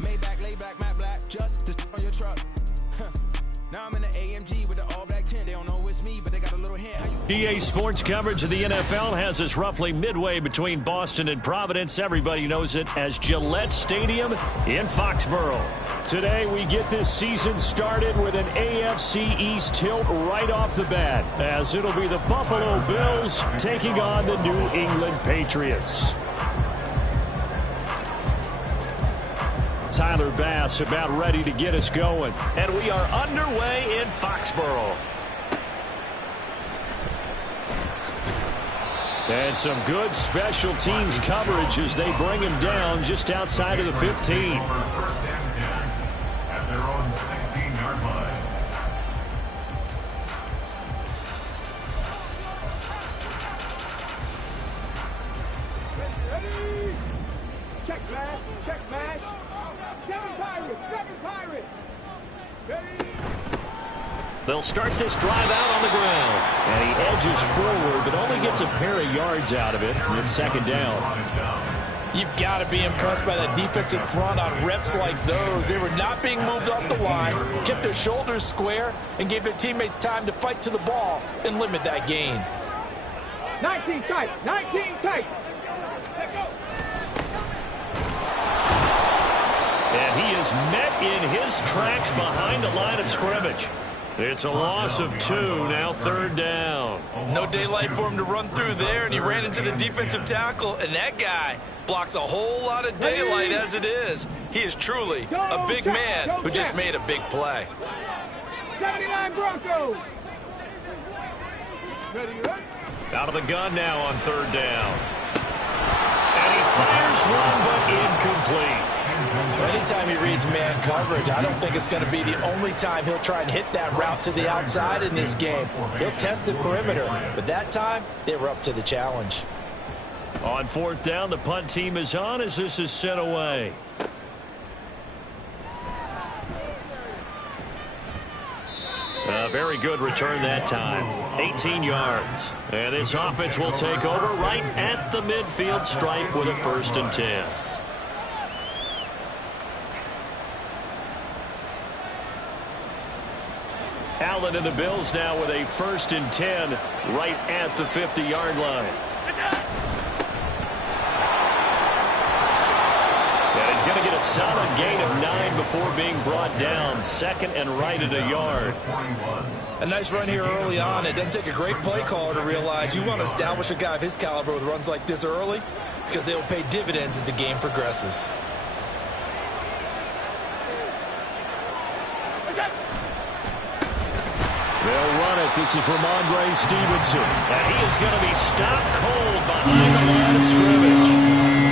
Maybach, lay back, matte black, just to on your truck. Now I'm in the AMG with the all black tint. They don't know it's me, but they got a little hint. EA Sports coverage of the NFL has us roughly midway between Boston and Providence. Everybody knows it as Gillette Stadium in Foxborough. Today we get this season started with an AFC East tilt right off the bat, as it'll be the Buffalo Bills taking on the New England Patriots. Tyler Bass about ready to get us going. And we are underway in Foxborough. And some good special teams coverage as they bring him down just outside of the 15. At their own 16-yard line. Ready? Check man, check man. Seven Pirates. Ready? They'll start this drive out on the ground. And he edges forward, but only gets a pair of yards out of it. And it's second down. You've got to be impressed by that defensive front on reps like those. They were not being moved off the line, kept their shoulders square, and gave their teammates time to fight to the ball and limit that gain. 19 tight, 19 tight. Let go. And he is met in his tracks behind the line of scrimmage. It's a loss of 2, now third down. No daylight for him to run through there, and he ran into the defensive tackle, and that guy blocks a whole lot of daylight as it is. He is truly a big man who just made a big play. 79 Broncos. Ready, ready? Out of the gun now on third down. And he fires one, but incomplete. Anytime he reads man coverage, I don't think it's going to be the only time he'll try and hit that route to the outside in this game. He'll test the perimeter, but that time they were up to the challenge. On fourth down, the punt team is on as this is sent away. A very good return that time. 18 yards. And this offense will take over right at the midfield stripe with a 1st and 10. Allen and the Bills now with a 1st and 10 right at the 50-yard line. And he's going to get a solid gain of 9 before being brought down. 2nd and right at a yard. A nice run here early on. It doesn't take a great play caller to realize you want to establish a guy of his caliber with runs like this early, because they will pay dividends as the game progresses. They'll run it. This is Ramondre Stevenson. And he is going to be stopped cold behind the line of scrimmage.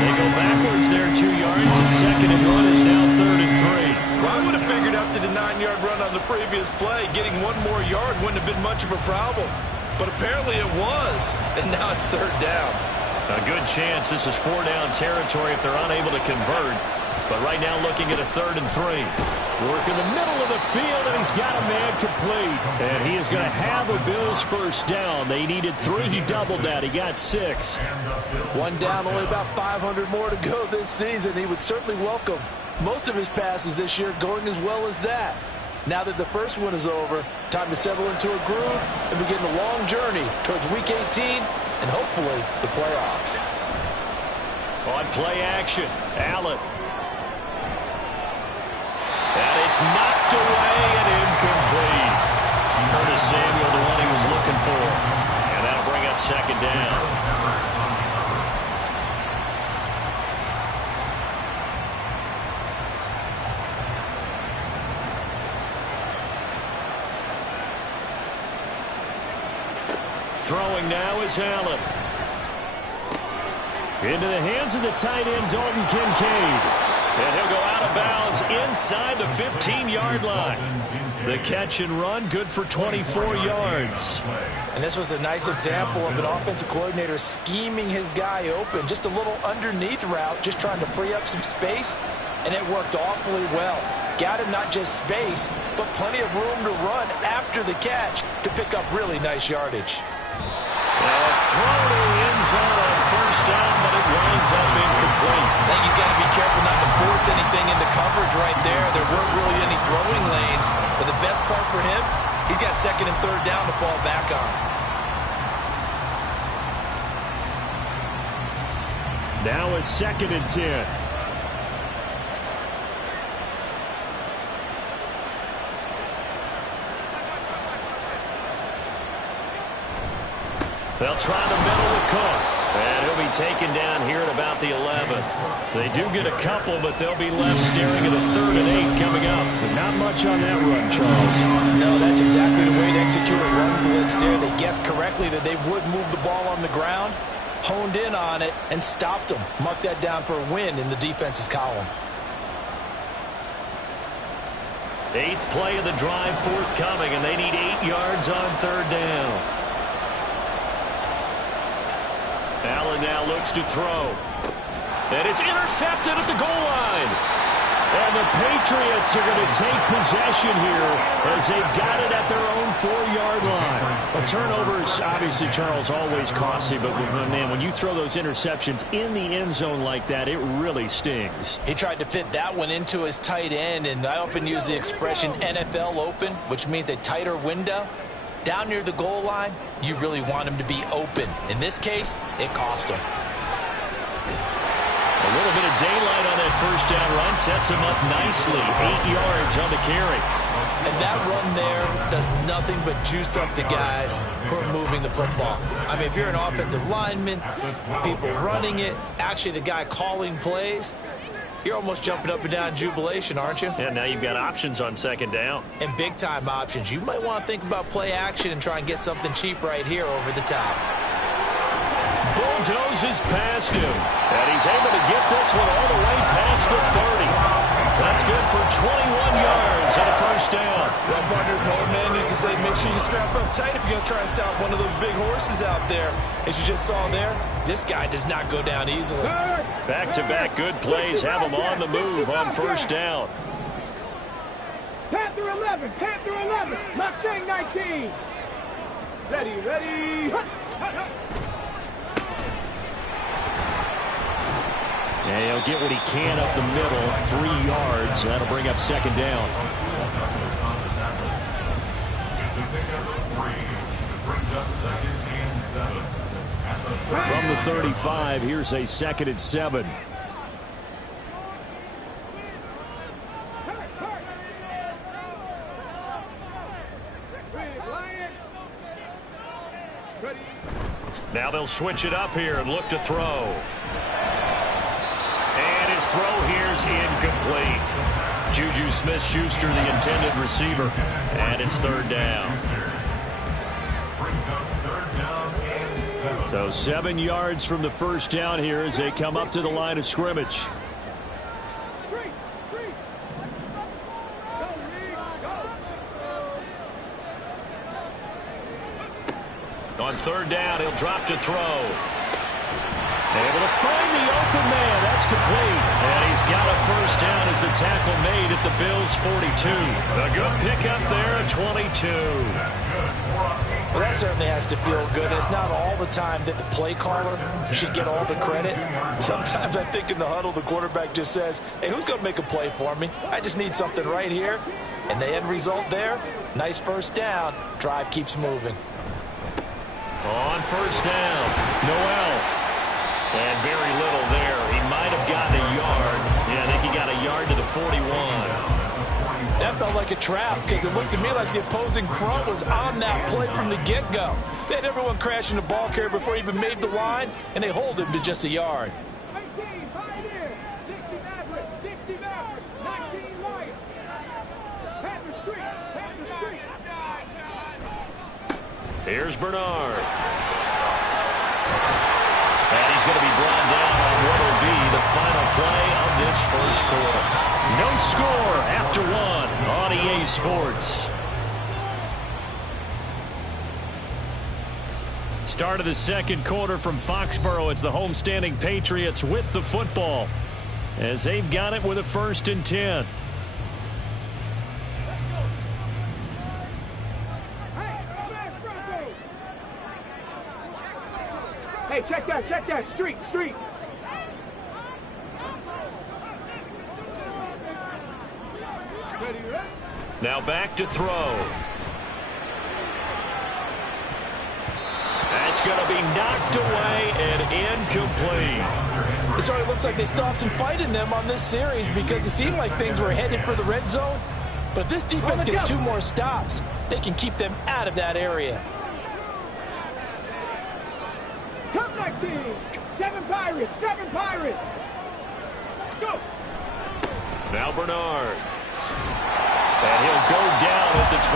They go backwards there 2 yards, and 2nd and 1 is now 3rd and 3. Well, I would have figured after the 9-yard run on the previous play, getting 1 more yard wouldn't have been much of a problem. But apparently it was, and now it's 3rd down. A good chance this is 4-down territory if they're unable to convert. But right now looking at a 3rd and 3. Work in the middle of the field, and he's got a man complete. And he is going to have a Bills 1st down. They needed 3. He doubled that. He got 6. 1 down, only about 500 more to go this season. He would certainly welcome most of his passes this year going as well as that. Now that the first one is over, time to settle into a groove and begin the long journey towards Week 18 and hopefully the playoffs. On play action, Allen. And it's knocked away and incomplete. Curtis Samuel, the one he was looking for. And that'll bring up 2nd down. Throwing now is Allen. Into the hands of the tight end, Dalton Kincaid. And he'll go out of bounds inside the 15-yard line. The catch and run, good for 24 yards. And this was a nice example of an offensive coordinator scheming his guy open. Just a little underneath route, just trying to free up some space, and it worked awfully well. Got him not just space, but plenty of room to run after the catch to pick up really nice yardage. Thrown in the end end zone on first down, but it winds up incomplete. I think he's got to be careful not to force anything into coverage right there. There weren't really any throwing lanes, but the best part for him, he's got second and third down to fall back on. Now a 2nd and 10. They'll try the middle with Cook. And he'll be taken down here at about the 11. They do get a couple, but they'll be left staring at a 3rd and 8 coming up. But not much on that run, Charles. No, that's exactly the way to execute a run blitz there. They guessed correctly that they would move the ball on the ground, honed in on it, and stopped them. Mark that down for a win in the defense's column. 8th play of the drive forthcoming, and they need 8 yards on 3rd down. Allen now looks to throw. And it's intercepted at the goal line. And the Patriots are going to take possession here as they've got it at their own 4-yard line. Well, turnovers, obviously, Charles, always costly. But, man, when you throw those interceptions in the end zone like that, it really stings. He tried to fit that one into his tight end, and I often use the expression NFL open, which means a tighter window. Down near the goal line, you really want him to be open. In this case, it cost him. A little bit of daylight on that first down run sets him up nicely. 8 yards on the carry. And that run there does nothing but juice up the guys who are moving the football. I mean, if you're an offensive lineman, people running it, actually the guy calling plays, you're almost jumping up and down in jubilation, aren't you? Yeah, now you've got options on 2nd down. And big-time options. You might want to think about play action and try and get something cheap right here over the top. Bulldozes past him. And he's able to get this one all the way past the 30. That's good for 21 yards and a first down. Well, partners, my old man used to say, make sure you strap up tight if you're going to try and stop one of those big horses out there. As you just saw there, this guy does not go down easily. Back-to-back good plays have him on the move on first down. Panther 11, Panther 11, Mustang 19. Ready. Yeah, he'll get what he can up the middle, 3 yards. That'll bring up 2nd down. From the 35, here's a 2nd and 7. Now they'll switch it up here and look to throw. And his throw here's incomplete. Juju Smith-Schuster, the intended receiver. And it's 3rd down. So 7 yards from the first down here as they come up to the line of scrimmage. On 3rd down, he'll drop to throw. Able to find the open man. That's complete. And he's got a first down as the tackle made at the Bills' 42. A good pickup there at 22. Well, that certainly has to feel good. It's not all the time that the play caller should get all the credit. Sometimes I think in the huddle, the quarterback just says, hey, who's going to make a play for me? I just need something right here. And the end result there, nice first down. Drive keeps moving. On first down, Noel. And very little there. He might have gotten a yard. Yeah, I think he got a yard to the 41. That felt like a trap because it looked to me like the opposing front was on that play from the get-go. They had everyone crashing the ball carrier before he even made the line, and they hold him to just a yard. 19, Pioneer, 60 Maverick, 60 Maverick, 19 Lions. Panther Street, Panther Street. Here's Bernard. And he's going to be brought down on what will be the final play of this first quarter. No score after 1 on EA Sports. Start of the second quarter from Foxborough. It's the homestanding Patriots with the football as they've got it with a 1st and 10. Hey, check that, street. Now back to throw. That's going to be knocked away and incomplete. It sort of looks like they stopped some fight in them on this series because it seemed like things were headed for the red zone. But if this defense gets 2 more stops, they can keep them out of that area. Come 19. 7 Pirates. Go. Now Bernard. And he'll go down at the 26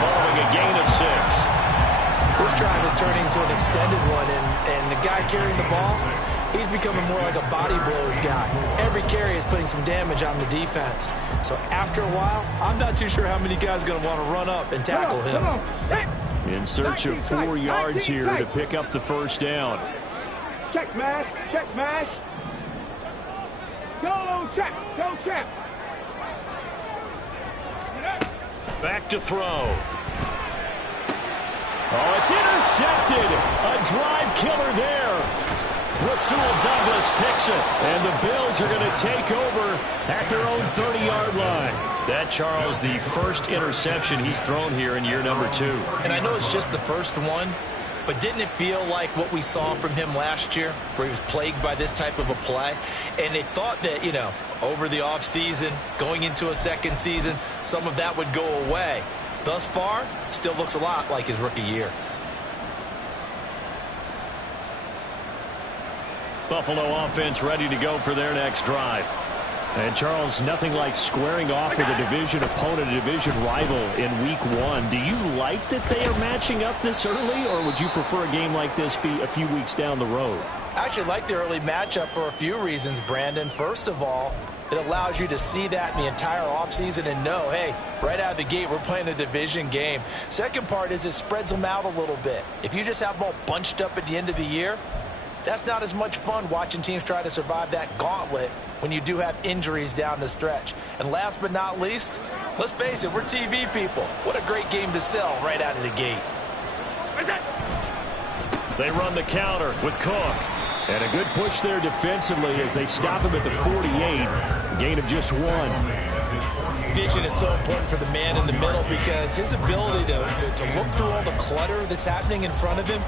following a gain of 6. This drive is turning into an extended one, and the guy carrying the ball, he's becoming more like a body blows guy. Every carry is putting some damage on the defense. So after a while, I'm not too sure how many guys are going to want to run up and tackle him. In search of 4 yards here to pick up the first down. Check smash. Go check. Back to throw. Oh, it's intercepted. A drive killer there. Rasul Douglas picks it. And the Bills are going to take over at their own 30-yard line. That, Charles, the first interception he's thrown here in year number 2. And I know it's just the first one, but didn't it feel like what we saw from him last year, where he was plagued by this type of a play? And they thought that, you know, over the offseason, going into a second season, some of that would go away. Thus far, still looks a lot like his rookie year. Buffalo offense ready to go for their next drive. And, Charles, nothing like squaring off with a division opponent, a division rival in week 1. Do you like that they are matching up this early, or would you prefer a game like this be a few weeks down the road? I actually like the early matchup for a few reasons, Brandon. First of all, it allows you to see that in the entire offseason and know, hey, right out of the gate, we're playing a division game. Second part is it spreads them out a little bit. If you just have them all bunched up at the end of the year, that's not as much fun watching teams try to survive that gauntlet when you do have injuries down the stretch. And last but not least, let's face it, we're TV people. What a great game to sell right out of the gate. They run the counter with Cook. And a good push there defensively as they stop him at the 48. A gain of just 1. Vision is so important for the man in the middle because his ability to look through all the clutter that's happening in front of him,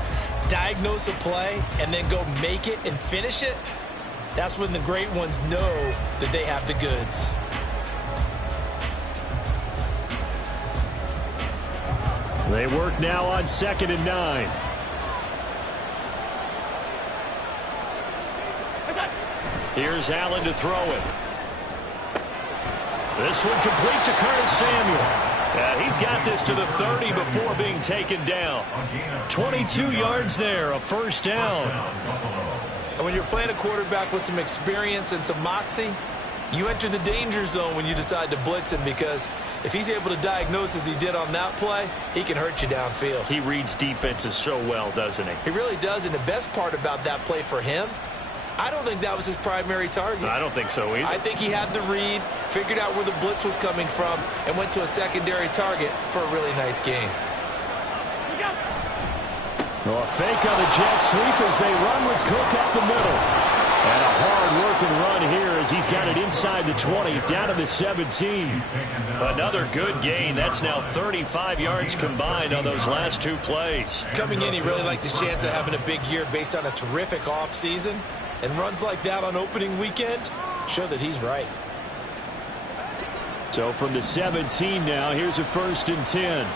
diagnose a play, and then go make it and finish it, that's when the great ones know that they have the goods. They work now on 2nd and 9. Here's Allen to throw it. This one complete to Curtis Samuel. And he's got this to the 30 before being taken down. 22 yards there, a first down. And when you're playing a quarterback with some experience and some moxie, you enter the danger zone when you decide to blitz him, because if he's able to diagnose as he did on that play, he can hurt you downfield. He reads defenses so well, doesn't he? He really does, and the best part about that play for him, I don't think that was his primary target. I don't think so either. I think he had the read, figured out where the blitz was coming from, and went to a secondary target for a really nice game. Well, a fake on the jet sweep as they run with Cook up the middle. And a hard-working run here as he's got it inside the 20, down to the 17. Another good gain. That's now 35 yards combined on those last 2 plays. Coming in, he really liked his chance of having a big year based on a terrific offseason. And runs like that on opening weekend show that he's right. So from the 17 now, here's a 1st and 10.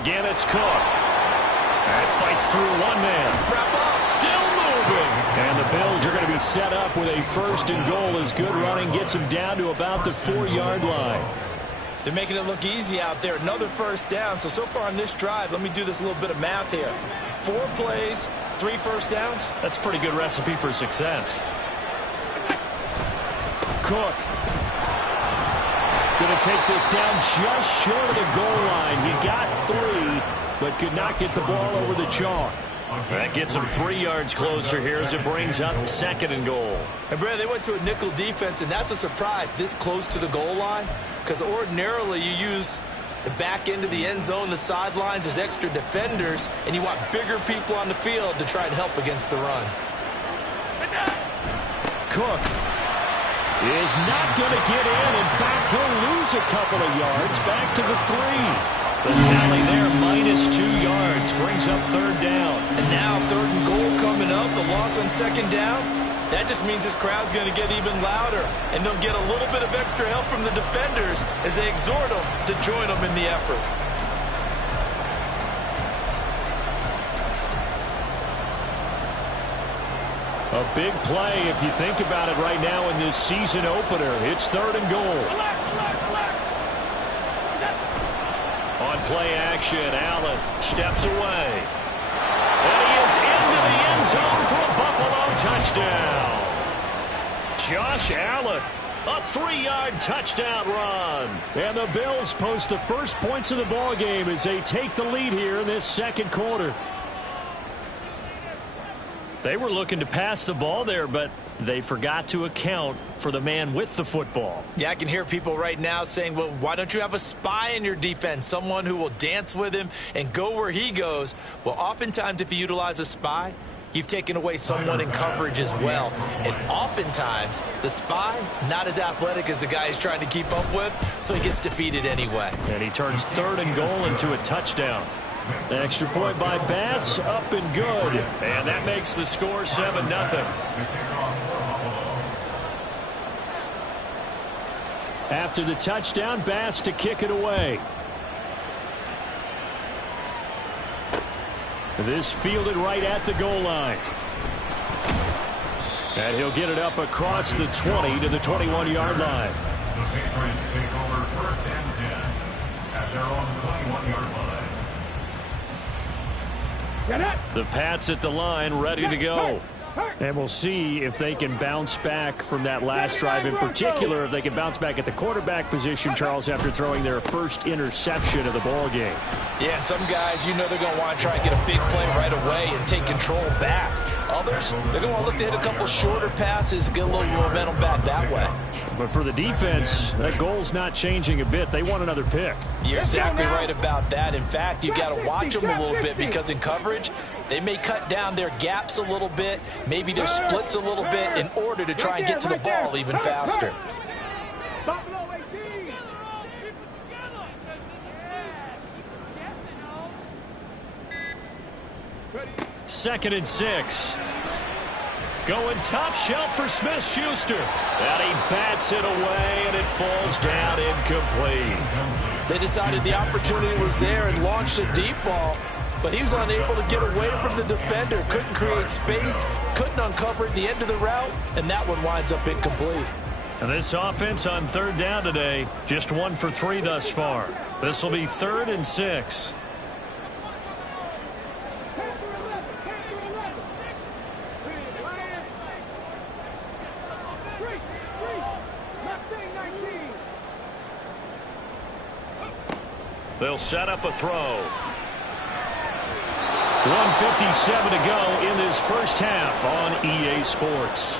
Again, it's Cook. And fights through 1 man. Wrap up. Still moving. And the Bills are going to be set up with a 1st and goal as good running gets them down to about the 4-yard line. They're making it look easy out there. Another first down. So far on this drive, let me do this little bit of math here. 4 plays, 3 first downs. That's a pretty good recipe for success. Cook going to take this down just short of the goal line. He got 3, but could not get the ball over the chalk. That gets him 3 yards closer here as it brings up 2nd and goal. And, Brad, they went to a nickel defense, and that's a surprise this close to the goal line, because ordinarily you use The back end of the end zone, the sidelines, is extra defenders, and you want bigger people on the field to try and help against the run. Cook is not going to get in. In fact, he'll lose a couple of yards back to the 3. The tally there, -2 yards, brings up 3rd down. And now 3rd and goal coming up, the loss on 2nd down. That just means this crowd's going to get even louder, and they'll get a little bit of extra help from the defenders as they exhort them to join them in the effort. A big play, if you think about it right now in this season opener. It's 3rd and goal. On play action, Allen steps away. And he is into the end zone for a Buffalo touchdown. Josh Allen, a 3-yard touchdown run. And the Bills post the first points of the ball game as they take the lead here in this 2nd quarter. They were looking to pass the ball there, but they forgot to account for the man with the football. Yeah, I can hear people right now saying, well, why don't you have a spy in your defense, someone who will dance with him and go where he goes? Well, oftentimes if you utilize a spy, you've taken away someone in coverage as well. And oftentimes, the spy, not as athletic as the guy he's trying to keep up with, so he gets defeated anyway. And he turns 3rd and goal into a touchdown. The extra point by Bass, up and good. And that makes the score 7-0. After the touchdown, Bass to kick it away. This fielded right at the goal line. And he'll get it up across the 20 to the 21-yard line. The Patriots take over 1st and 10 at their own 21-yard line. The Pats at the line, ready to go. And we'll see if they can bounce back from that last drive, in particular if they can bounce back at the quarterback position, Charles, after throwing their first interception of the ball game. Yeah, and some guys, you know they're going to want to try and get a big play right away and take control back. Others, they're going to look to hit a couple shorter passes, get a little momentum back that way. But for the defense, that goal's not changing a bit. They want another pick. You're exactly right about that. In fact, you got to watch them a little bit because in coverage, they may cut down their gaps a little bit, maybe their splits a little bit in order to try and get to the ball even faster. 2nd and 6. Going top shelf for Smith-Schuster. And he bats it away, and it falls down incomplete. They decided the opportunity was there and launched a deep ball, but he was unable to get away from the defender. Couldn't create space, couldn't uncover at the end of the route, and that one winds up incomplete. And this offense on 3rd down today, just 1 for 3 thus far. This will be 3rd and 6. They'll set up a throw. 1:57 to go in this first half on EA Sports.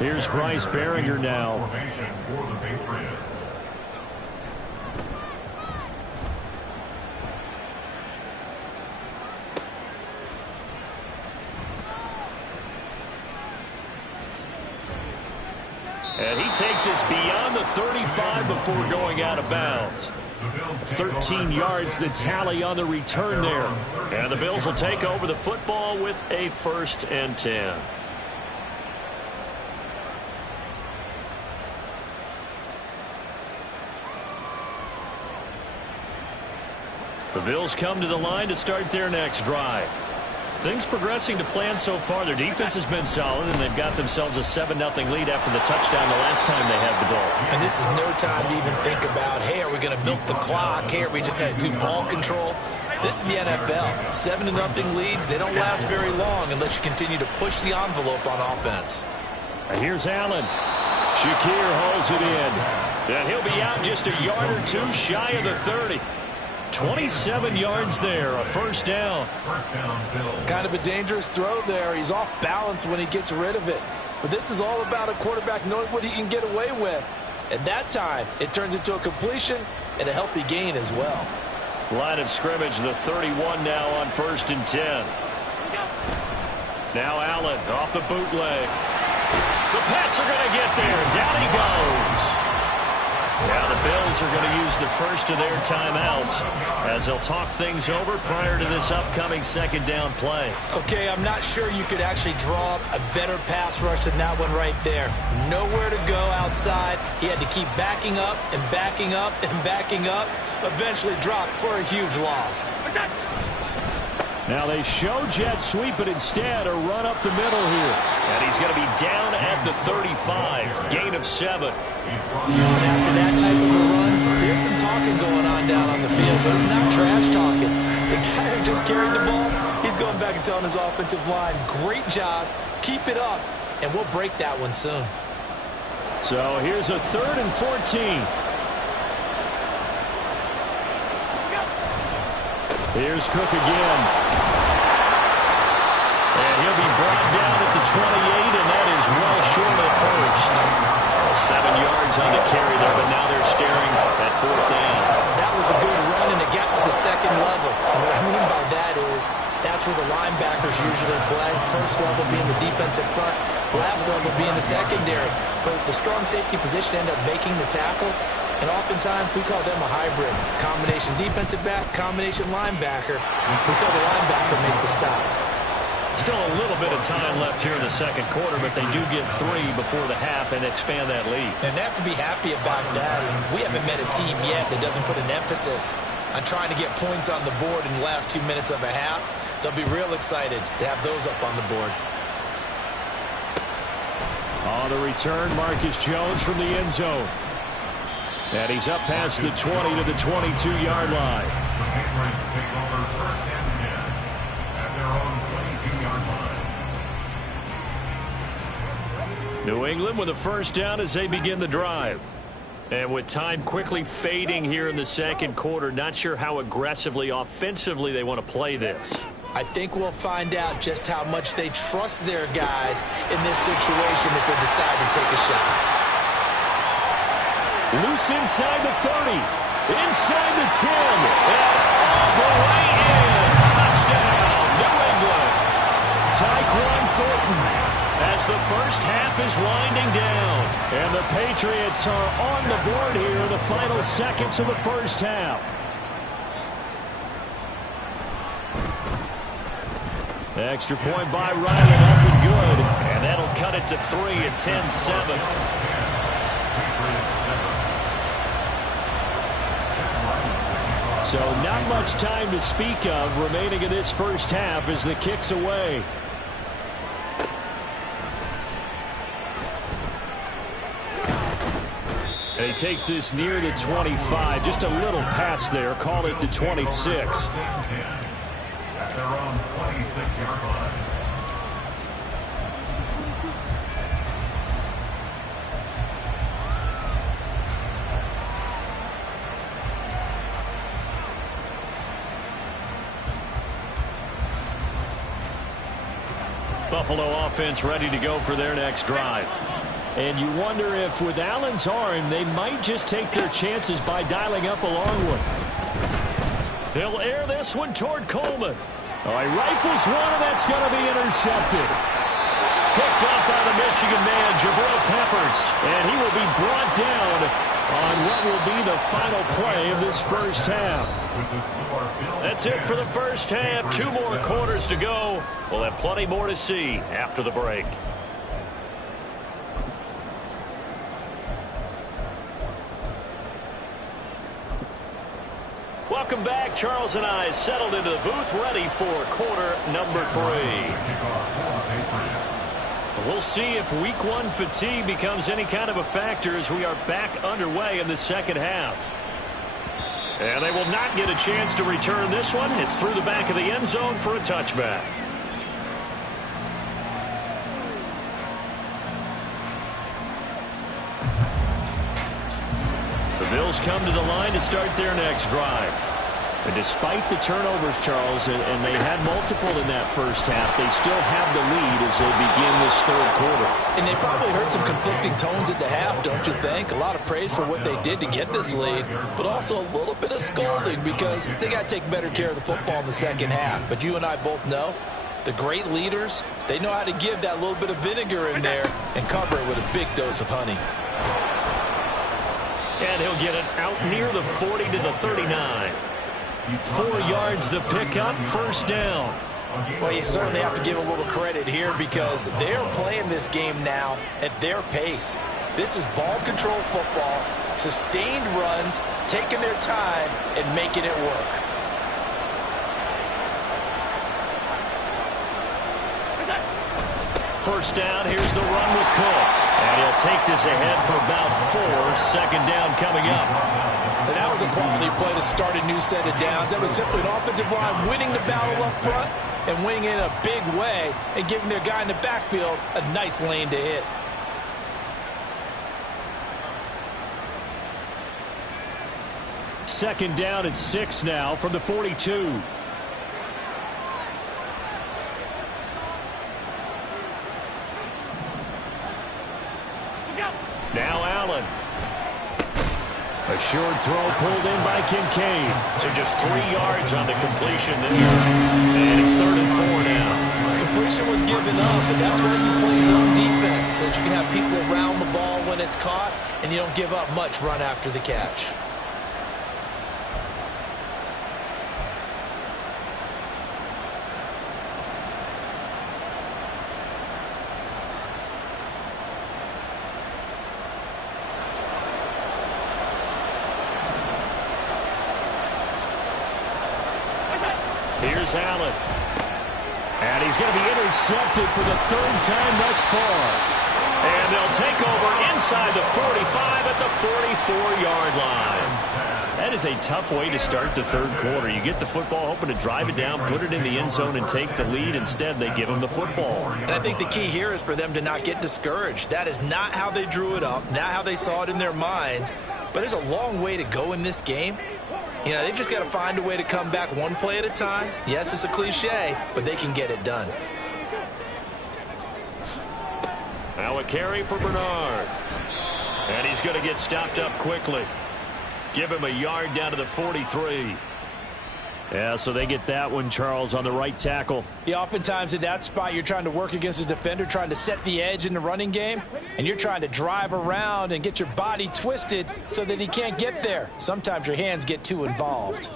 Here's Bryce Behringer now. Formation for the Patriots. And he takes us beyond the 35 before going out of bounds. 13 yards the tally on the return there. And the Bills will take over the football with a 1st and 10. The Bills come to the line to start their next drive. Things progressing to plan so far. Their defense has been solid, and they've got themselves a 7-0 lead after the touchdown the last time they had the ball. And this is no time to even think about, hey, are we going to milk the clock? Hey, are we just going to do ball control? This is the NFL. 7-0 leads, they don't last very long unless you continue to push the envelope on offense. And here's Allen. Shakir hauls it in. And he'll be out just a yard or two shy of the 30. 27 yards there, a 1st down. First down, Bills. Kind of a dangerous throw there. He's off balance when he gets rid of it. But this is all about a quarterback knowing what he can get away with. And that time, it turns into a completion and a healthy gain as well. Line of scrimmage, the 31 now on 1st and 10. Now Allen off the bootleg. The Pats are going to get there. Down he goes. Now the Bills are going to use the first of their timeouts as they'll talk things over prior to this upcoming 2nd down play. Okay, I'm not sure you could actually draw up a better pass rush than that one right there. Nowhere to go outside. He had to keep backing up and backing up and backing up. Eventually dropped for a huge loss. Now they show jet sweep, but instead a run up the middle here. And he's going to be down at the 35. Gain of 7. And after that type of a run, there's some talking going on down on the field, but it's not trash talking. The guy who just carried the ball, he's going back and telling his offensive line, great job, keep it up, and we'll break that one soon. So here's a 3rd and 14. Here's Cook again. And he'll be brought down at the 28, and that is well short of first. 7 yards on the carry there, but now they're staring at 4th down. That was a good run, and it got to the 2nd level. And what I mean by that is that's where the linebackers usually play. First level being the defensive front, last level being the secondary. But the strong safety position ended up making the tackle. And oftentimes we call them a hybrid. Combination defensive back, combination linebacker. We saw the linebacker make the stop. Still a little bit of time left here in the 2nd quarter, but they do get 3 before the half and expand that lead. And they have to be happy about that. And we haven't met a team yet that doesn't put an emphasis on trying to get points on the board in the last 2 minutes of a half. They'll be real excited to have those up on the board. On the return, Marcus Jones from the end zone. And he's up past the 20 to the 22-yard line. The Patriots take over 1st and 10 at their own 22-yard line. New England with a 1st down as they begin the drive. And with time quickly fading here in the 2nd quarter, not sure how aggressively, offensively they want to play this. I think we'll find out just how much they trust their guys in this situation if they decide to take a shot. Loose inside the 30, inside the 10, and all the way in. Touchdown, New England. Tyquan Thornton as the first half is winding down. And the Patriots are on the board here in the final seconds of the first half. Extra point by Riley, up and good. And that'll cut it to 3 at 10-7. So not much time to speak of remaining in this first half as the kick's away. And he takes this near the 25. Just a little pass there. Call it the 26. At their own 26-yard line. Buffalo offense ready to go for their next drive. And you wonder if with Allen's arm, they might just take their chances by dialing up a long one. They'll air this one toward Coleman. Oh, he rifles one, and that's going to be intercepted. Picked up by the Michigan man, Jabril Peppers. And he will be brought down on what will be the final play of this first half. That's it for the first half. 2 more quarters to go. We'll have plenty more to see after the break. Welcome back. Charles and I settled into the booth, ready for quarter number 3. We'll see if week 1 fatigue becomes any kind of a factor as we are back underway in the second half. And they will not get a chance to return this one. It's through the back of the end zone for a touchback. The Bills come to the line to start their next drive. And despite the turnovers, Charles, and they had multiple in that first half, they still have the lead as they begin this third quarter. And they probably heard some conflicting tones at the half, don't you think? A lot of praise for what they did to get this lead, but also a little bit of scolding because they got to take better care of the football in the second half. But you and I both know the great leaders, they know how to give that little bit of vinegar in there and cover it with a big dose of honey. And he'll get it out near the 40 to the 39. 4 yards the pickup, first down. Well, you certainly have to give a little credit here because they're playing this game now at their pace. This is ball control football, sustained runs, taking their time and making it work. First down, here's the run with Cook. And he'll take this ahead for about 4. Second down coming up. And that was a quality play to start a new set of downs. That was simply an offensive line winning the battle up front and winning it in a big way and giving their guy in the backfield a nice lane to hit. Second down at 6 now from the 42. Now Allen. A short throw pulled in by Kincaid. So just 3 yards on the completion there. And it's 3rd and 4 now. Completion was given up, but that's why you play zone defense, so that you can have people around the ball when it's caught, and you don't give up much run after the catch. Here's Allen. And he's going to be intercepted for the 3rd time thus far. And they'll take over inside the 45 at the 44-yard line. That is a tough way to start the third quarter. You get the football, hoping to drive it down, put it in the end zone, and take the lead. Instead, they give them the football. And I think the key here is for them to not get discouraged. That is not how they drew it up, not how they saw it in their minds. But there's a long way to go in this game. You know, they've just got to find a way to come back one play at a time. Yes, it's a cliche, but they can get it done. Now a carry for Bernard. And he's going to get stopped up quickly. Give him a yard down to the 43. Yeah, so they get that one, Charles, on the right tackle. Yeah, oftentimes in that spot, you're trying to work against a defender, trying to set the edge in the running game, and you're trying to drive around and get your body twisted so that he can't get there. Sometimes your hands get too involved.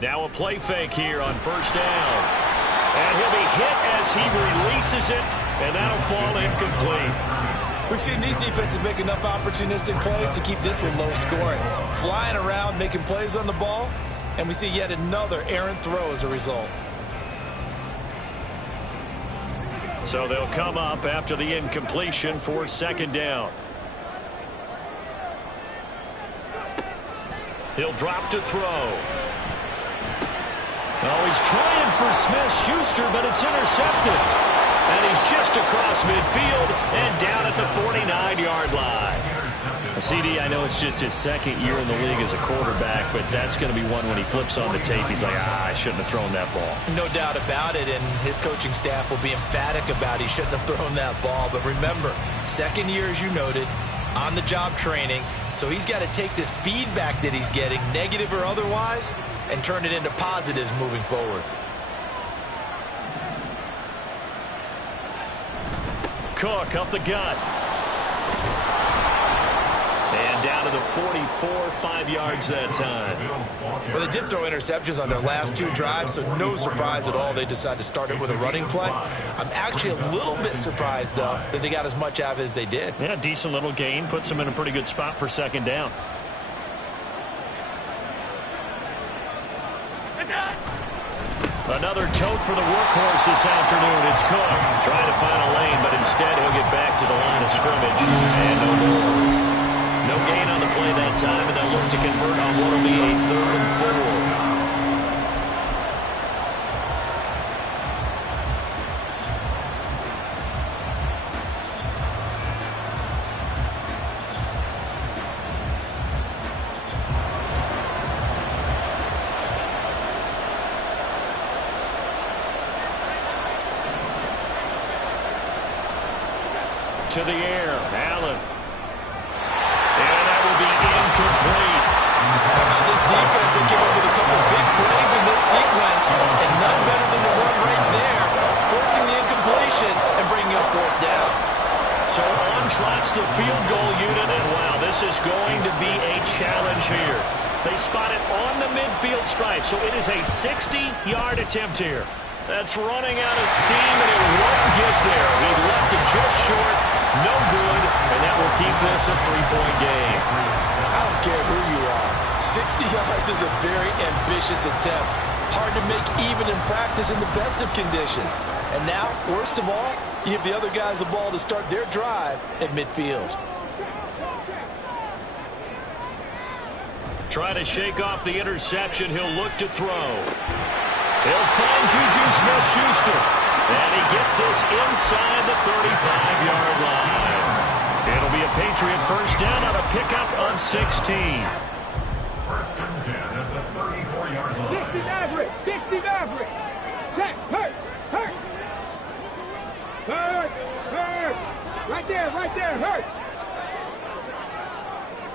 Now a play fake here on first down. And he'll be hit as he releases it, and that'll fall incomplete. We've seen these defenses make enough opportunistic plays to keep this one low scoring. Flying around, making plays on the ball, and we see yet another errant throw as a result. So they'll come up after the incompletion for second down. He'll drop to throw. Oh, he's trying for Smith-Schuster, but it's intercepted. And he's just across midfield and down at the 49-yard line. CD, I know it's just his second year in the league as a quarterback, but that's going to be one when he flips on the tape. He's like, I shouldn't have thrown that ball. No doubt about it, and his coaching staff will be emphatic about he shouldn't have thrown that ball. But remember, second year, as you noted, on-the-job training, so he's got to take this feedback that he's getting, negative or otherwise, and turn it into positives moving forward. Cook up the gut. And down to the 44, 5 yards that time. Well, they did throw interceptions on their last 2 drives, so no surprise at all they decided to start it with a running play. I'm actually a little bit surprised, though, that they got as much out of it as they did. Yeah, decent little gain. Puts them in a pretty good spot for second down. Another tote for the workhorse this afternoon. It's Cook trying to find a lane, but instead he'll get back to the line of scrimmage. And no more. No gain on the play that time, and they'll look to convert on what will be a 3rd and 4. to the air. Allen. And that will be incomplete. How about this defense that came up with a couple big plays in this sequence, and none better than the run right there, forcing the incompletion and bringing up fourth down. So on trots the field goal unit, and wow, this is going to be a challenge here. They spot it on the midfield stripe, so it is a 60-yard attempt here. That's running out of steam, and it won't get there. He left it just short, no good, and that will keep this a 3-point game. I don't care who you are. 60 yards is a very ambitious attempt. Hard to make even in practice in the best of conditions. And now, worst of all, you give the other guys the ball to start their drive at midfield. Try to shake off the interception. He'll look to throw. He'll find Juju Smith-Schuster. And he gets this inside the 35-yard line. It'll be a Patriot first down on a pickup of 16. First and 10 at the 34-yard line. 60 Maverick. 60 Maverick. Check. Hurt. Right there. Hurt.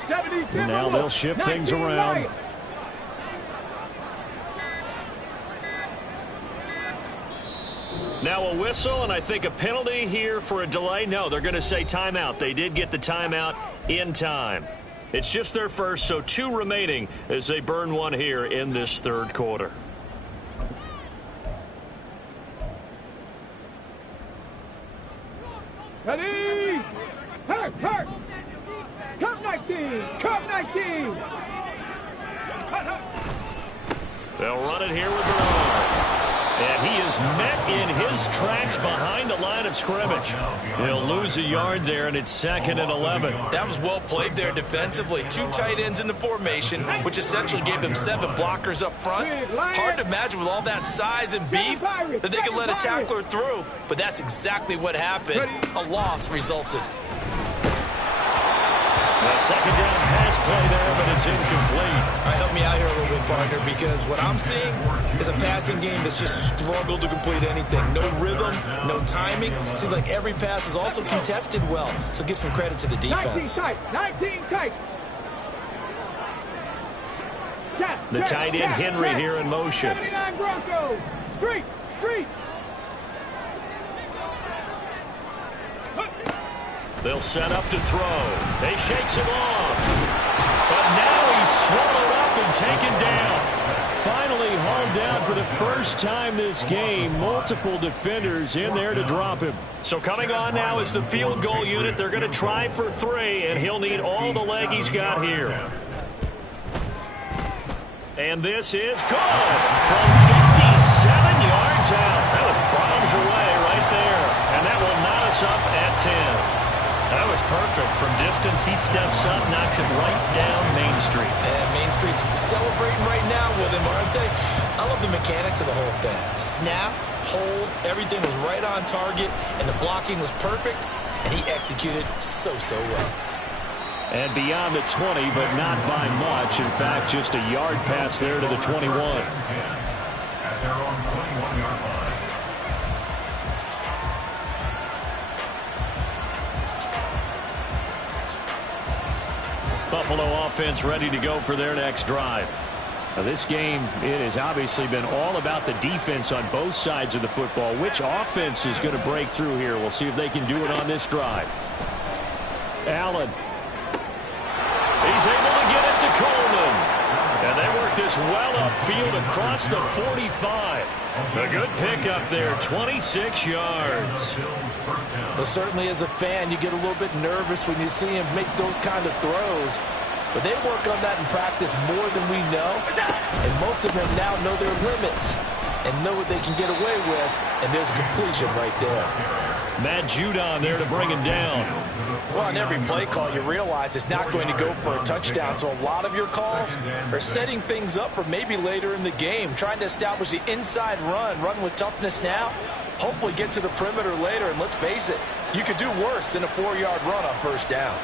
70. And now they'll shift things around. Now a whistle, and I think a penalty here for a delay. No, they're going to say timeout. They did get the timeout in time. It's just their first, so 2 remaining as they burn one here in this third quarter. Ready? Hurt. Come 19. They'll run it here with Bernard. And he is met in his tracks behind the line of scrimmage. He'll lose a yard there, and it's 2nd and 11. That was well played there defensively. 2 tight ends in the formation, which essentially gave them 7 blockers up front. Hard to imagine with all that size and beef that they could let a tackler through, but that's exactly what happened. A loss resulted. A second down pass play there, but it's incomplete. All right, help me out here a little bit, partner, because what I'm seeing is a passing game that's just struggled to complete anything. No rhythm, no timing. Seems like every pass is also contested well, so give some credit to the defense. 19 tight. The tight end Henry here in motion. 79 Broncos. Street. They'll set up to throw. They shakes him off. But now he's swallowed up and taken down. Finally hauled down for the first time this game. Multiple defenders in there to drop him. So coming on now is the field goal unit. They're going to try for 3, and he'll need all the leg he's got here. And this is good from 57 yards out. That was bombs away right there. And that will knot us up at 10. That was perfect. From distance, he steps up, knocks it right down Main Street. And Main Street's celebrating right now with him, aren't they? I love the mechanics of the whole thing. Snap, hold, everything was right on target, and the blocking was perfect, and he executed so well. And beyond the 20, but not by much. In fact, just a yard pass there to the 21. At their own 21-yard line. Buffalo offense ready to go for their next drive. Now this game, it has obviously been all about the defense on both sides of the football. Which offense is going to break through here? We'll see if they can do it on this drive. Allen. He's able to get it to Coleman. And they work this well upfield across the 45. A good pickup there, 26 yards. Well, certainly as a fan, you get a little bit nervous when you see him make those kind of throws. But they work on that in practice more than we know. And most of them now know their limits and know what they can get away with. And there's a completion right there. Matt Judon there to bring him down. Well, on every play call, you realize it's not going to go for a touchdown. So a lot of your calls are setting things up for maybe later in the game, trying to establish the inside run with toughness now, hopefully get to the perimeter later. And let's face it, you could do worse than a 4-yard run on first down.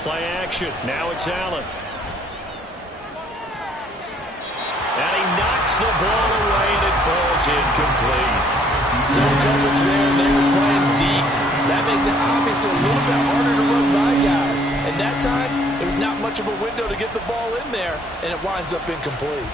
Play action. Now it's Allen. And he knocks the ball away, and it falls incomplete. Zone coverage there, and they were playing deep. That makes it obviously a little bit harder to run by guys. And that time, there's not much of a window to get the ball in there, and it winds up incomplete.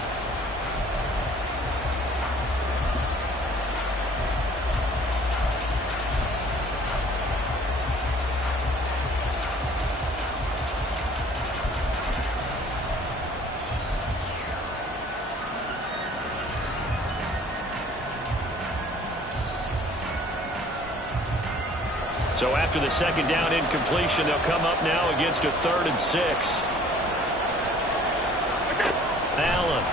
So after the second down incompletion, they'll come up now against a 3rd and 6. Allen.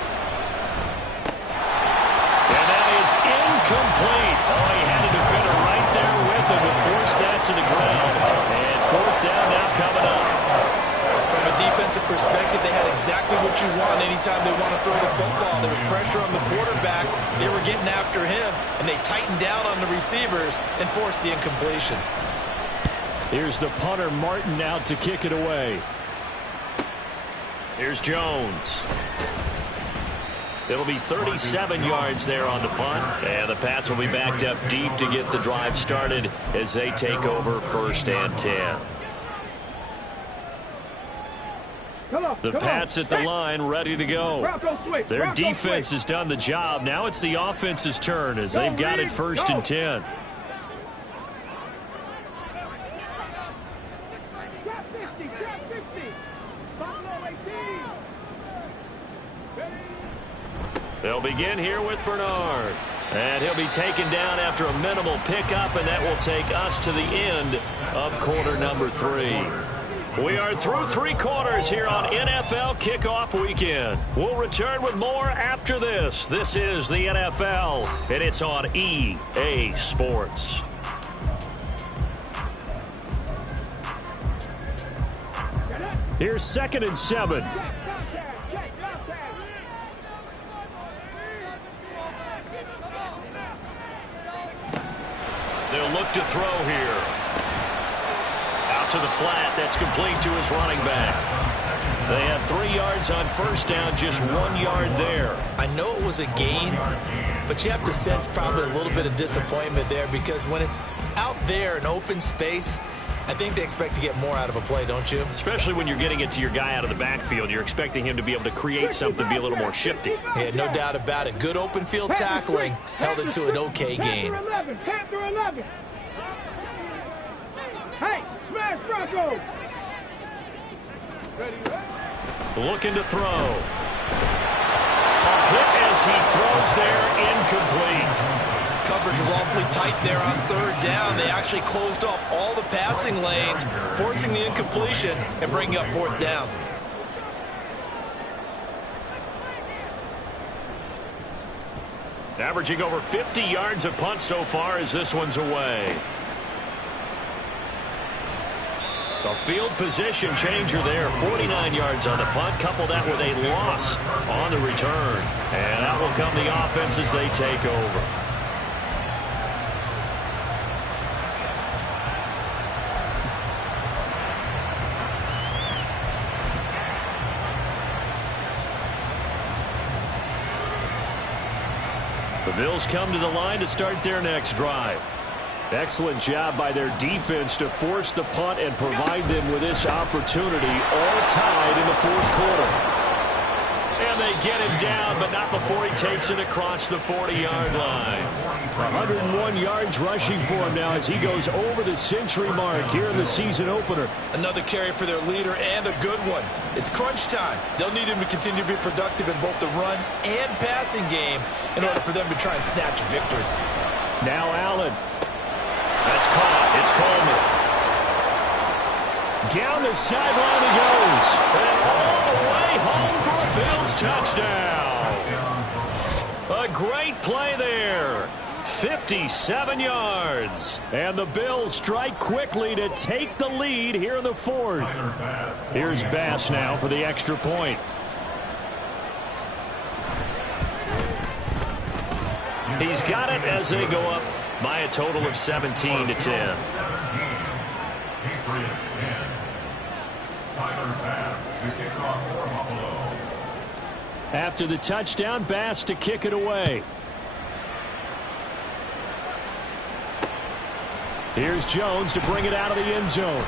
And that is incomplete. Oh, he had a defender right there with him to force that to the ground. And 4th down now coming up. From a defensive perspective, they had exactly what you want anytime they want to throw the football. There was pressure on the quarterback. They were getting after him, and they tightened down on the receivers and forced the incompletion. Here's the punter, Martin, out to kick it away. Here's Jones. It'll be 37 yards there on the punt. And the Pats will be backed up deep to get the drive started as they take over 1st and 10. The Pats at the line, ready to go. Their defense has done the job. Now it's the offense's turn as they've got it 1st and 10. They'll begin here with Bernard. And he'll be taken down after a minimal pickup, and that will take us to the end of quarter number 3. We are through 3 quarters here on NFL Kickoff Weekend. We'll return with more after this. This is the NFL, and it's on EA Sports. Here's 2nd and 7. They'll look to throw here. Out to the flat. That's complete to his running back. They had 3 yards on 1st down, just 1 yard there. I know it was a gain, but you have to sense probably a little bit of disappointment there because when it's out there in open space, I think they expect to get more out of a play, don't you? Especially when you're getting it to your guy out of the backfield. You're expecting him to be able to create something, be a little more shifty. Yeah, no doubt about it. Good open field tackling held it to an okay gain. Panther 11. Hey, smash Bronco. Looking to throw. A hit as he throws there, incomplete. Coverage was awfully tight there on 3rd down. They actually closed off all the passing lanes, forcing the incompletion and bringing up 4th down. Averaging over 50 yards a punt so far as this one's away. A field position changer there. 49 yards on the punt. Couple that with a loss on the return. And out will come the offense as they take over. The Bills come to the line to start their next drive. Excellent job by their defense to force the punt and provide them with this opportunity, all tied in the 4th quarter. And they get him down, but not before he takes it across the 40-yard line. 101 yards rushing for him now as he goes over the century mark here in the season opener. Another carry for their leader and a good one. It's crunch time. They'll need him to continue to be productive in both the run and passing game in order for them to try and snatch a victory. Now Allen. That's caught. It's Coleman. Down the sideline he goes. And all the way home for a Bills touchdown. A great play there. 57 yards. And the Bills strike quickly to take the lead here in the 4th. Here's Bass now for the extra point. He's got it as they go up by a total of 17 to 10. After the touchdown, Bass to kick it away. Here's Jones to bring it out of the end zone.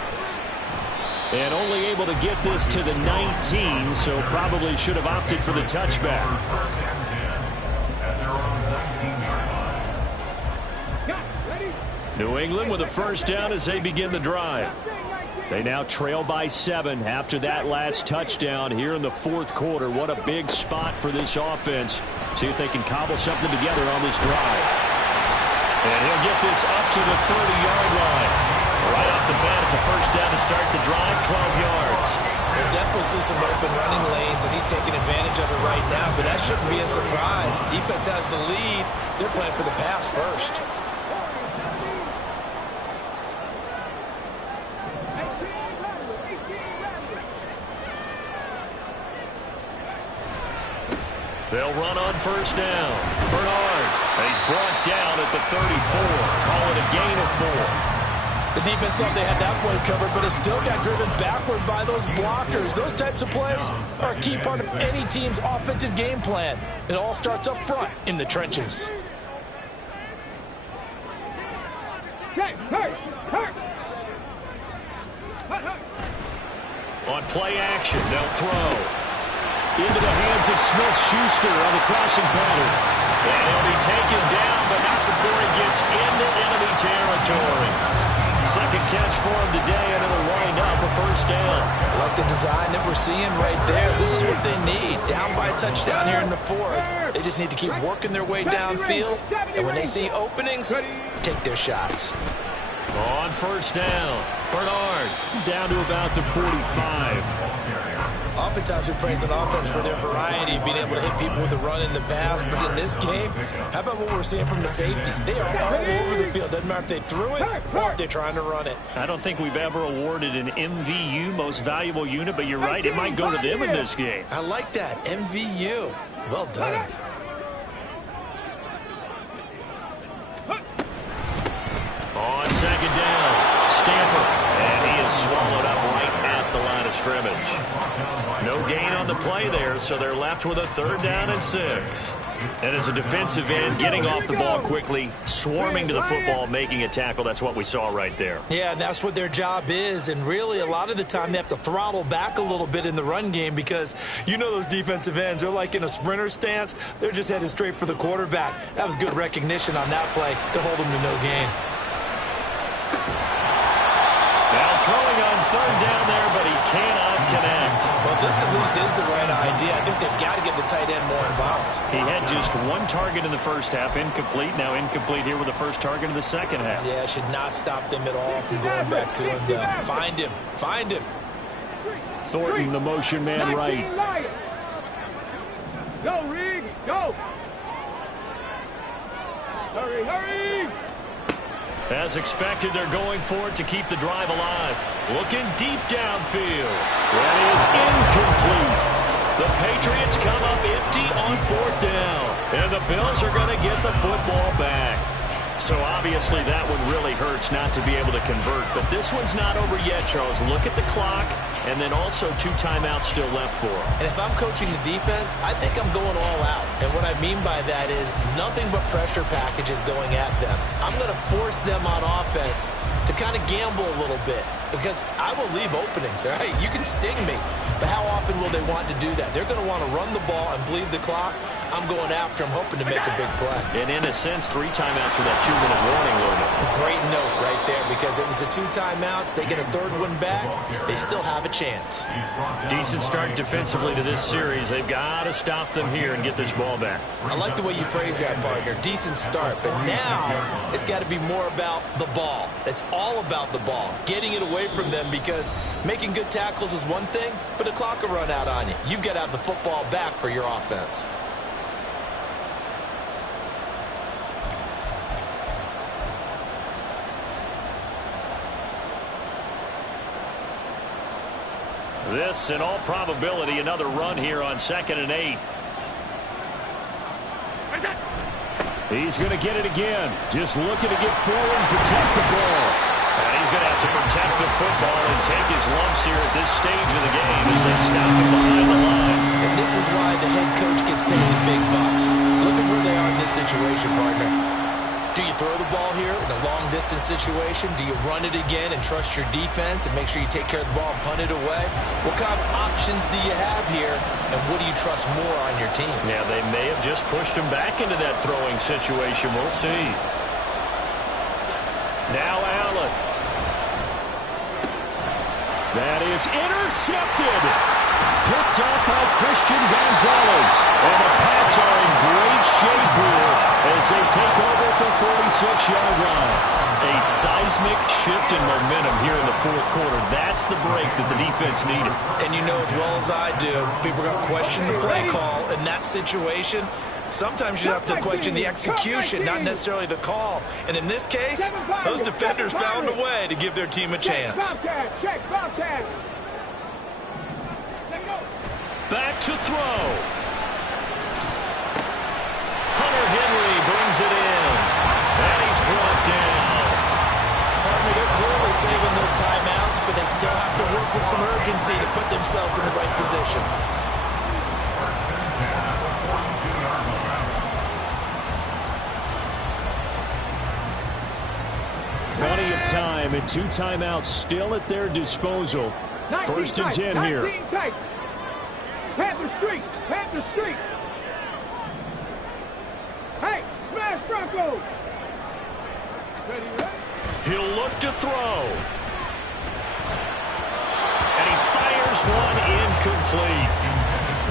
And only able to get this to the 19, so probably should have opted for the touchback. First and 10 at their own 19-yard line. New England with a first down as they begin the drive. They now trail by 7 after that last touchdown here in the fourth quarter. What a big spot for this offense. See if they can cobble something together on this drive. And he'll get this up to the 30-yard line. Right off the bat, it's a first down to start the drive, 12 yards. We'll definitely see some open running lanes, and he's taking advantage of it right now, but that shouldn't be a surprise. Defense has the lead. They're playing for the pass first. They'll run on first down. Bernard, he's brought down at the 34. Call it a gain of 4. The defense thought they had that play covered, but it still got driven backward by those blockers. Those types of plays are a key part of any team's offensive game plan. It all starts up front in the trenches. On play action, they'll throw. Into the hands of Smith-Schuster on the crossing pattern. And he'll be taken down, but not before he gets into enemy territory. Second catch for him today, and it'll wind up a first down. I like the design that we're seeing right there. This is what they need. Down by a touchdown here in the fourth. They just need to keep working their way downfield. And when they see openings, take their shots. On first down, Bernard down to about the 45. Oftentimes we praise an offense for their variety, being able to hit people with the run in the pass. But in this game, how about what we're seeing from the safeties? They are all over the field. Doesn't matter if they threw it or if they're trying to run it. I don't think we've ever awarded an MVU, most valuable unit, but you're right, it might go to them in this game. I like that, MVU. Well done. On second down, Stamper, and he is swallowed up right at the line of scrimmage. No gain on the play there, so they're left with a third down and 6. And as a defensive end, getting off the ball quickly, swarming to the football, making a tackle, that's what we saw right there. Yeah, that's what their job is, and really a lot of the time they have to throttle back a little bit in the run game because you know those defensive ends, they're like in a sprinter stance. They're just headed straight for the quarterback. That was good recognition on that play to hold them to no gain. Now throwing on third down there, but he cannot connect. Well, this at least is the right idea. I think they've got to get the tight end more involved. He had just one target in the first half, incomplete. Now incomplete here with the first target in the second half. Yeah, should not stop them at all from going back to him. Find him. Find him. Thornton, the motion man right. Go, Reed, go. Hurry, hurry. As expected, they're going for it to keep the drive alive. Looking deep downfield. That is incomplete. The Patriots come up empty on fourth down. And the Bills are going to get the football back. So obviously that one really hurts not to be able to convert. But this one's not over yet, Charles. Look at the clock, and then also 2 timeouts still left for them. And if I'm coaching the defense, I think I'm going all out. And what I mean by that is nothing but pressure packages going at them. I'm going to force them on offense to kind of gamble a little bit because I will leave openings, all right? You can sting me, but how often will they want to do that? They're going to want to run the ball and bleed the clock. I'm going after them, hoping to make a big play. And in a sense, 3 timeouts with that 2-minute warning limit. A great note right there because it was the 2 timeouts. They get a third one back. They still have a chance. Decent start defensively to this series. They've got to stop them here and get this ball back. I like the way you phrase that, partner. Decent start, but now it's got to be more about the ball. It's all about the ball, getting it away from them because making good tackles is one thing, but the clock will run out on you. You've got to have the football back for your offense. This, in all probability, another run here on 2nd and 8. He's going to get it again. Just looking to get forward and protect the ball. And he's going to have to protect the football and take his lumps here at this stage of the game as they stop him behind the line. And this is why the head coach gets paid the big bucks. Look at where they are in this situation, partner. Do you throw the ball here in a long-distance situation? Do you run it again and trust your defense and make sure you take care of the ball and punt it away? What kind of options do you have here, and what do you trust more on your team? Yeah, they may have just pushed him back into that throwing situation. We'll see. Now Allen. That is intercepted. Picked up by Christian Gonzalez. And the Pats are in great shape here as they take over at the 46-yard line. A seismic shift in momentum here in the fourth quarter. That's the break that the defense needed. And you know as well as I do, people are going to question the play call in that situation. Sometimes you have to question the execution, not necessarily the call. And in this case, those defenders found a way to give their team a chance. Back to throw. Hunter Henry brings it in. And he's brought down. They're clearly saving those timeouts, but they still have to work with some urgency to put themselves in the right position. Plenty of time and 2 timeouts still at their disposal. First and 10 here. Panther Street! Panther Street! Hey, smash Broncos! He'll look to throw. And he fires one incomplete.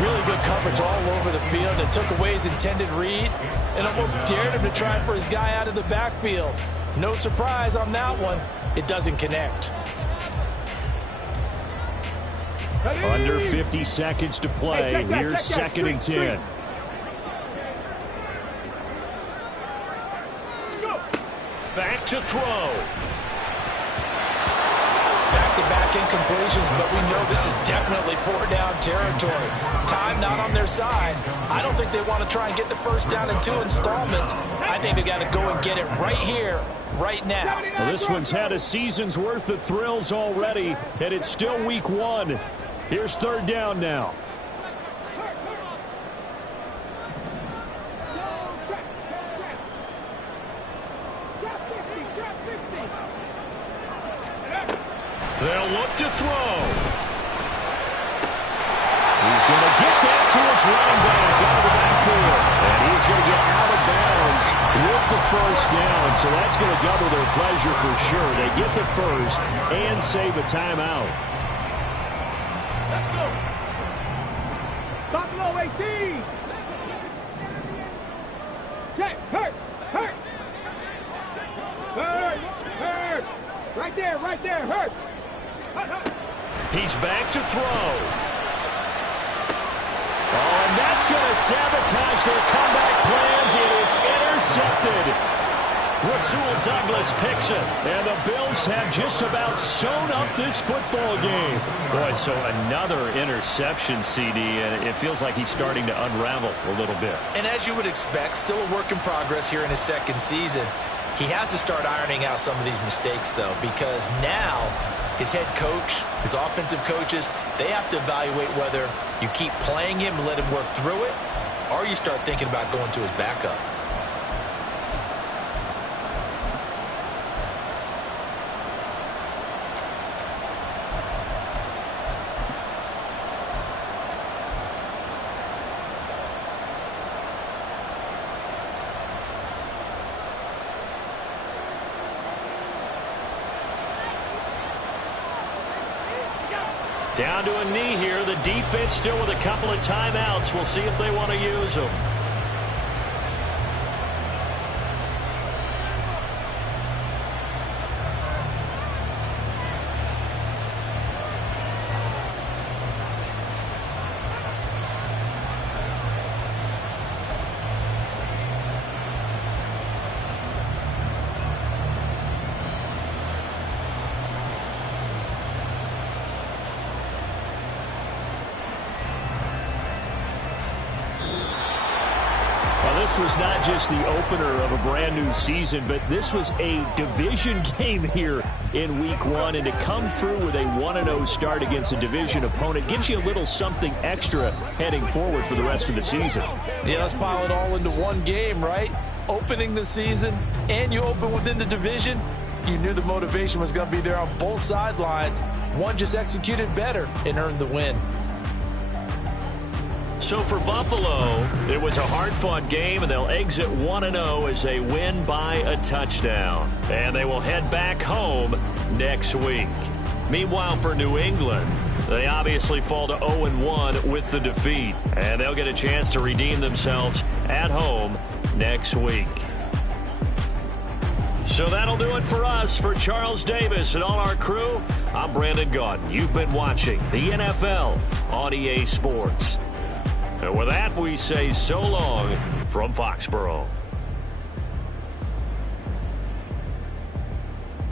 Really good coverage all over the field. It took away his intended read and almost dared him to try for his guy out of the backfield. No surprise on that one. It doesn't connect. Under 50 seconds to play. Here's second and 10. Back to throw. Back-to-back incompletions, but we know this is definitely 4-down territory. Time not on their side. I don't think they want to try and get the first down in 2 installments. I think they got to go and get it right here, right now. Well, this one's had a season's worth of thrills already, and it's still week 1. Here's third down now. They'll look to throw. He's going to get that to his running back out of the backfield. And he's going to get out of bounds with the first down. So that's going to double their pleasure for sure. They get the first and save a timeout. Let's go. Buffalo 18. Check. Hurt. Right there. Hurt. He's back to throw. Oh, and that's going to sabotage their comeback plans. It is intercepted. Rasul Douglas picks it. And the Bills have just about sewn up this football game. Boy, so another interception, CD, and it feels like he's starting to unravel a little bit. And as you would expect, still a work in progress here in his second season. He has to start ironing out some of these mistakes, though, because now his head coach, his offensive coaches, they have to evaluate whether you keep playing him and let him work through it, or you start thinking about going to his backup. Down to a knee here. The defense still with a couple of timeouts. We'll see if they want to use them. This was not just the opener of a brand new season, but this was a division game here in week 1. And to come through with a 1-0 start against a division opponent gives you a little something extra heading forward for the rest of the season. Yeah, let's pile it all into one game, right? opening the season and you open within the division, you knew the motivation was going to be there on both sidelines. One just executed better and earned the win. So for Buffalo, it was a hard-fought game, and they'll exit 1-0 as they win by a touchdown. And they will head back home next week. Meanwhile, for New England, they obviously fall to 0-1 with the defeat. And they'll get a chance to redeem themselves at home next week. So that'll do it for us. For Charles Davis and all our crew, I'm Brandon Gaudin. You've been watching the NFL on EA Sports. And with that, we say so long from Foxborough.